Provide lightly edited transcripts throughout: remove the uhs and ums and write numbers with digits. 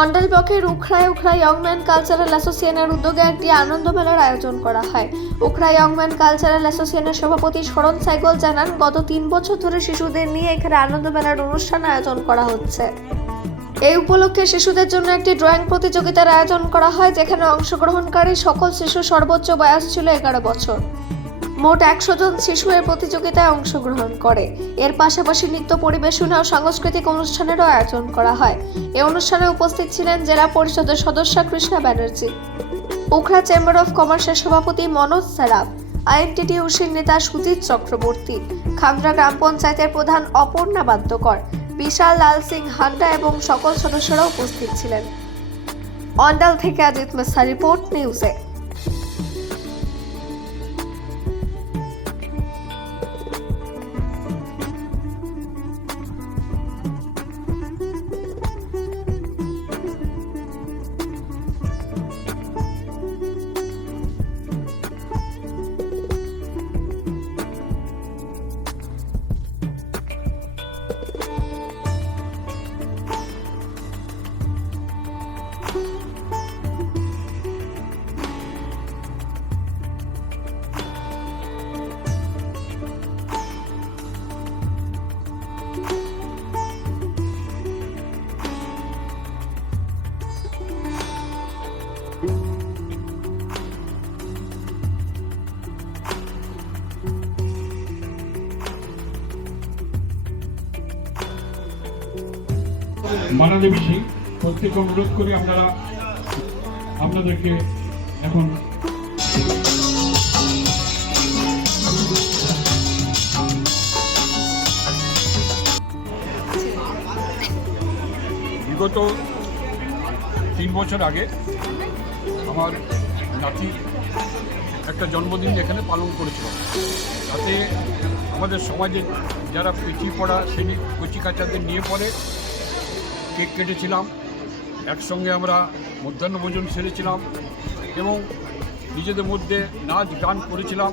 অন্ডাল ব্লকের উখড়ায় young man cultural অ্যাসোসিয়েশনের উদ্যোগে একটি আনন্দ মেলার আয়োজন করা হয়। উখড়া ইয়ং ম্যান কালচারাল অ্যাসোসিয়েশনের সভাপতি শরণ সাইগল জানান, গত 3 বছর ধরে শিশুদের নিয়ে এখানে আনন্দ মেলার অনুষ্ঠান আয়োজন করা হচ্ছে। এই উপলক্ষে শিশুদের জন্য একটি ড্রয়িং প্রতিযোগিতার আয়োজন করা হয়, যেখানে অংশগ্রহণকারী সকল শিশু সর্বোচ্চ বয়স ছিল 11 বছর। মোট 100 জন শিশু এই প্রতিযোগিতায় অংশগ্রহণ করে। এর পাশাপাশি নৃত্য পরিবেশনা ও সাংস্কৃতিক অনুষ্ঠানেরও আয়োজন করা হয়। এই অনুষ্ঠানে উপস্থিত ছিলেন জেলা পরিষদের সদস্য কৃষ্ণা ব্যানার্জি, উখড়া চেম্বার অফ কমার্সের সভাপতি মনোজ সারাফ, আইএনটিটিউসির নেতা সুজিত চক্রবর্তী, খামরা গ্রাম পঞ্চায়েতের প্রধান অপর্ণা বাদ্যকর, বিশাল লাল সিং হান্ডা এবং সকল সদস্যরা উপস্থিত ছিলেন। অন্ডাল থেকে আজিত মেসা রিপোর্ট, নিউজে। মানালে বেশি প্রত্যেকে অনুরোধ করি আপনাদেরকে এখন বিগত 3 বছর আগে আমার নাতি একটা জন্মদিন এখানে পালন করেছিল। তাতে আমাদের সমাজে যারা পিছিয়ে পড়া শ্রেণীর কচিকাচাদের নিয়ে পড়ে কেক কেটেছিলাম, একসঙ্গে আমরা মধ্যাহ্ন ভোজন সেরেছিলাম এবং নিজেদের মধ্যে নাচ গান করেছিলাম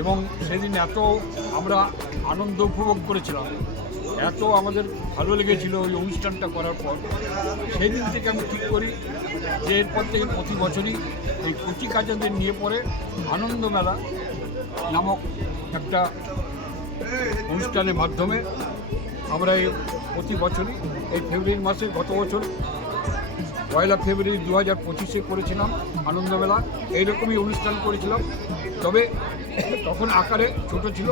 এবং সেদিন এত আমরা আনন্দ উপভোগ করেছিলাম, এত আমাদের ভালো লেগেছিল ওই অনুষ্ঠানটা করার পর। সেই দিন থেকে আমি ঠিক করি যে এরপর থেকে প্রতি বছরই এই কচিকাচাদের নিয়ে পড়ে আনন্দ মেলা নামক একটা অনুষ্ঠানের মাধ্যমে আমরা এই প্রতি বছরই এই ফেব্রুয়ারি মাসে, গত বছর 1 ফেব্রুয়ারি 2025-এ করেছিলাম আনন্দ মেলা। এইরকমই অনুষ্ঠান করেছিলাম, তবে তখন আকারে ছোট ছিল,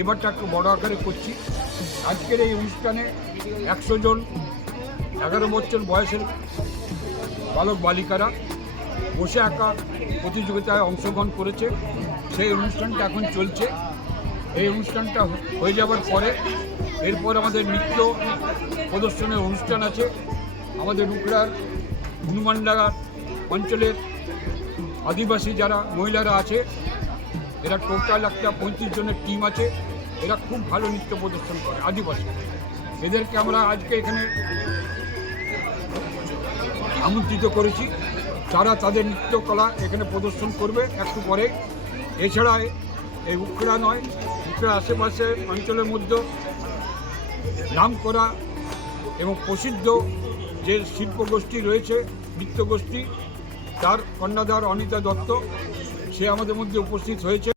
এবারটা একটু বড় আকারে করছি। আজকের এই অনুষ্ঠানে 100 জন 11 বছর বয়সের বালক বালিকারা বসে আঁকা প্রতিযোগিতায় অংশগ্রহণ করেছে। সেই অনুষ্ঠানটা এখন চলছে। এই অনুষ্ঠানটা হয়ে যাওয়ার পরে এরপর আমাদের নৃত্য প্রদর্শনের অনুষ্ঠান আছে। আমাদের উখড়ার হনুমানডাঙ্গা অঞ্চলের আদিবাসী যারা মহিলারা আছে, এরা টোটাল একটা 35 জনের টিম আছে। এরা খুব ভালো নৃত্য প্রদর্শন করে আদিবাসী। এদেরকে আমরা আজকে এখানে আমন্ত্রিত করেছি। তারা তাদের নৃত্যকলা এখানে প্রদর্শন করবে একটু পরে। এছাড়া এই উখড়া নয়, উখড়ার আশেপাশে অঞ্চলের মধ্যে নামকরা এবং প্রসিদ্ধ যে শিল্পগোষ্ঠী রয়েছে, নৃত্যগোষ্ঠী, তার কন্যাদার অনিতা দত্ত, সে আমাদের মধ্যে উপস্থিত হয়েছে।